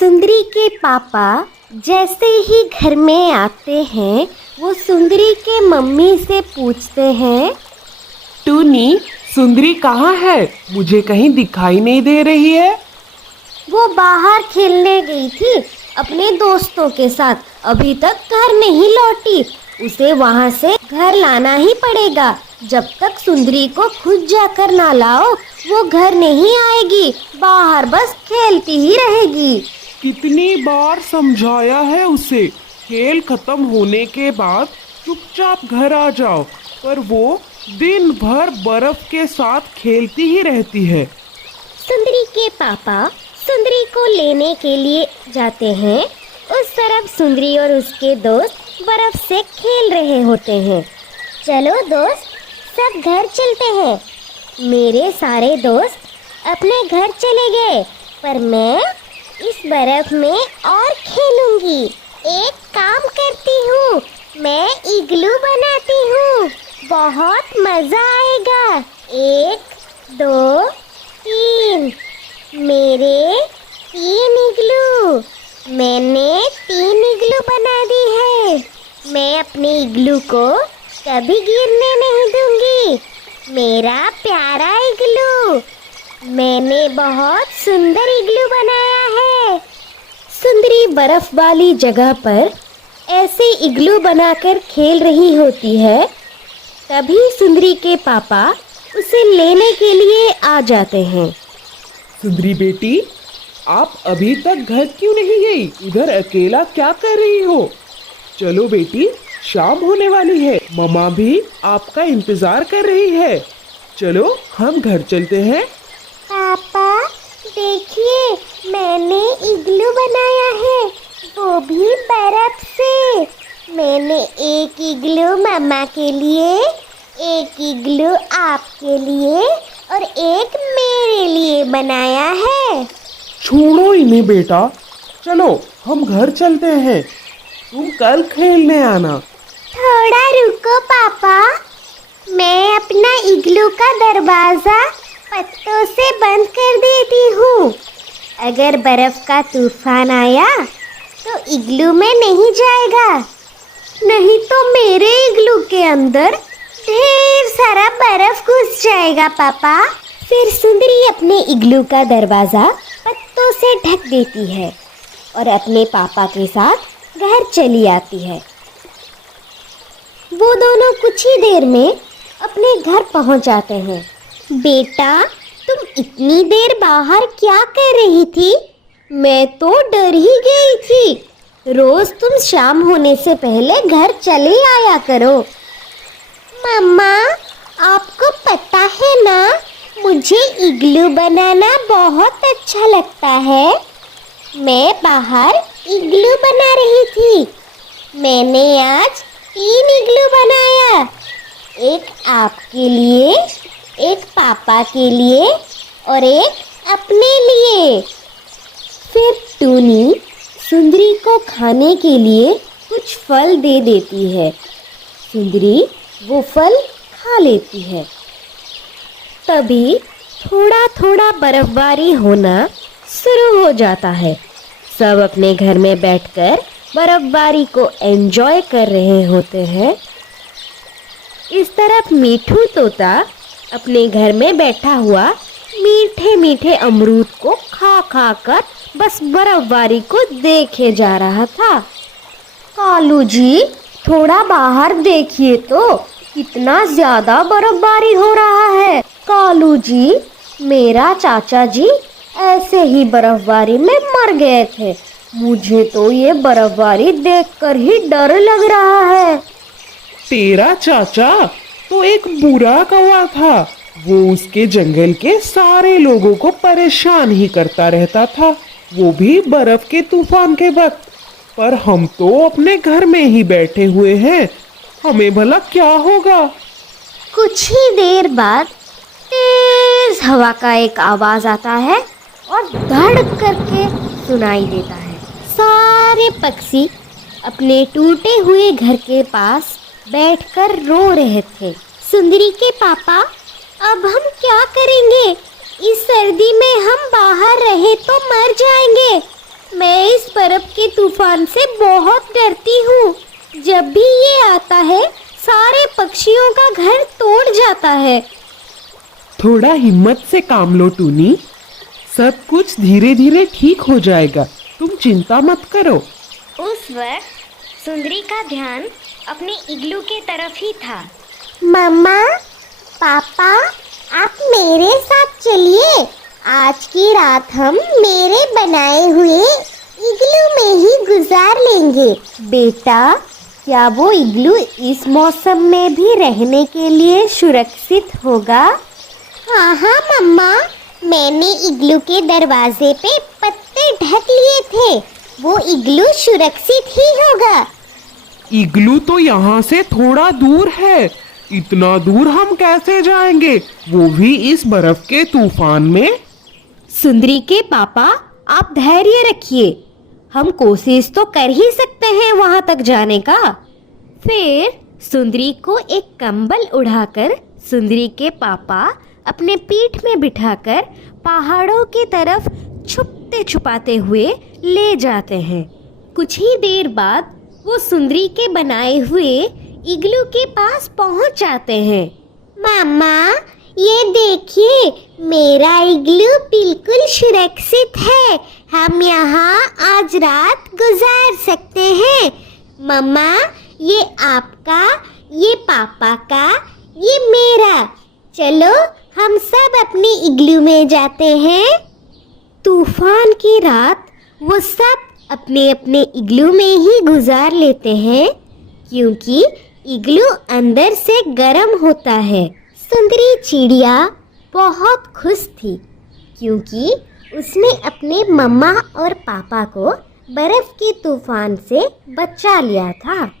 सुंदरी के पापा जैसे ही घर में आते हैं वो सुंदरी के मम्मी से पूछते हैं, टूनी, सुंदरी कहाँ है? मुझे कहीं दिखाई नहीं दे रही है। वो बाहर खेलने गई थी अपने दोस्तों के साथ, अभी तक घर नहीं लौटी। उसे वहाँ से घर लाना ही पड़ेगा। जब तक सुंदरी को खुद जाकर ना लाओ वो घर नहीं आएगी, बाहर बस खेलती ही रहेगी। कितनी बार समझाया है उसे, खेल खत्म होने के बाद चुपचाप घर आ जाओ, पर वो दिन भर बर्फ के साथ खेलती ही रहती है। सुंदरी के पापा सुंदरी को लेने के लिए जाते हैं। उस तरफ सुंदरी और उसके दोस्त बर्फ से खेल रहे होते हैं। चलो दोस्त, सब घर चलते हैं। मेरे सारे दोस्त अपने घर चले गए, पर मैं इस बर्फ में और खेलूंगी। एक काम करती हूँ, मैं इग्लू बनाती हूँ, बहुत मजा आएगा। 1 2 3, मेरे 3 इग्लू। मैंने 3 इग्लू बना दी है। मैं अपने इग्लू को कभी गिरने नहीं दूंगी। मेरा प्यारा इग्लू, मैंने बहुत सुंदर इग्लू बनाया है। सुंदरी बर्फ वाली जगह पर ऐसे इग्लू बनाकर खेल रही होती है। तभी सुंदरी के पापा उसे लेने के लिए आ जाते हैं। सुंदरी बेटी, आप अभी तक घर क्यों नहीं गई? इधर अकेला क्या कर रही हो? चलो बेटी, शाम होने वाली है, मम्मा भी आपका इंतजार कर रही है। चलो हम घर चलते हैं। पापा देखिए, मैंने इग्लू बनाया है, वो भी बर्फ से। मैंने एक इग्लू मम्मा के लिए, एक इग्लू आपके लिए और एक मेरे लिए बनाया है। छोड़ो इन्हें बेटा, चलो हम घर चलते हैं, तुम कल खेलने आना। थोड़ा रुको पापा, मैं अपना इग्लू का दरवाजा पत्तों से बंद कर देती हूँ। अगर बर्फ का तूफान आया तो इग्लू में नहीं जाएगा, नहीं तो मेरे इग्लू के अंदर ढेर सारा बर्फ घुस जाएगा पापा। फिर सुंदरी अपने इग्लू का दरवाजा पत्तों से ढक देती है और अपने पापा के साथ घर चली आती है। वो दोनों कुछ ही देर में अपने घर पहुंच जाते हैं। बेटा, तुम इतनी देर बाहर क्या कर रही थी? मैं तो डर ही गई थी। रोज तुम शाम होने से पहले घर चले आया करो। मम्मा, आपको पता है ना, मुझे इग्लू बनाना बहुत अच्छा लगता है। मैं बाहर इग्लू बना रही थी। मैंने आज 3 इग्लू बनाया, एक आपके लिए, एक पापा के लिए और एक अपने लिए। फिर टूनी सुंदरी को खाने के लिए कुछ फल दे देती है। सुंदरी वो फल खा लेती है। तभी थोड़ा थोड़ा बर्फबारी होना शुरू हो जाता है। सब अपने घर में बैठकर बर्फबारी को एंजॉय कर रहे होते हैं। इस तरफ मीठू तोता अपने घर में बैठा हुआ मीठे मीठे अमरूद को खा खा कर बस बर्फबारी को देखे जा रहा था। कालू जी, थोड़ा बाहर देखिए तो, कितना ज्यादा बर्फबारी हो रहा है। कालू जी, मेरा चाचा जी ऐसे ही बर्फबारी में मर गए थे। मुझे तो ये बर्फबारी देखकर ही डर लग रहा है। तेरा चाचा तो एक बुरा कौवा था, वो उसके जंगल के सारे लोगों को परेशान ही करता रहता था, वो भी बर्फ के तूफान के वक्त। पर हम तो अपने घर में ही बैठे हुए हैं, हमें भला क्या होगा? कुछ ही देर बाद तेज हवा का एक आवाज आता है और धड़ करके सुनाई देता है। सारे पक्षी अपने टूटे हुए घर के पास बैठकर रो रहे थे। सुंदरी के पापा, अब हम क्या करेंगे? इस सर्दी में हम बाहर रहे तो मर जाएंगे। मैं इस बर्फ के तूफान से बहुत डरती हूँ। जब भी ये आता है सारे पक्षियों का घर तोड़ जाता है। थोड़ा हिम्मत से काम लो टूनी, सब कुछ धीरे धीरे ठीक हो जाएगा, तुम चिंता मत करो। उस वक्त सुंदरी का ध्यान अपने इग्लू के तरफ ही था। मम्मा, पापा, आप मेरे साथ चलिए। आज की रात हम मेरे बनाए हुए इग्लू में ही गुजार लेंगे। बेटा, क्या वो इग्लू इस मौसम में भी रहने के लिए सुरक्षित होगा? हाँ हाँ मम्मा, मैंने इग्लू के दरवाजे पे पत्ते ढक लिए थे। वो इग्लू सुरक्षित ही होगा। इग्लू तो यहाँ से थोड़ा दूर है, इतना दूर हम कैसे जाएंगे, वो भी इस बर्फ के तूफान में? सुंदरी के पापा, आप धैर्य रखिए, हम कोशिश तो कर ही सकते हैं वहां तक जाने का। फिर सुंदरी को एक कंबल उड़ाकर सुंदरी के पापा अपने पीठ में बिठाकर पहाड़ों की तरफ छुपते छुपाते हुए ले जाते हैं। कुछ ही देर बाद वो सुंदरी के बनाए हुए इग्लू के पास पहुंच जाते हैं। मामा, ये देखिए, मेरा इग्लू बिल्कुल सुरक्षित है। हम यहाँ आज रात गुजार सकते हैं। मम्मा, ये आपका, ये पापा का, ये मेरा। चलो हम सब अपने इग्लू में जाते हैं। तूफान की रात वो सब अपने अपने इग्लू में ही गुजार लेते हैं, क्योंकि इग्लू अंदर से गर्म होता है। सुंदरी चिड़िया बहुत खुश थी, क्योंकि उसने अपने मम्मा और पापा को बर्फ के तूफान से बचा लिया था।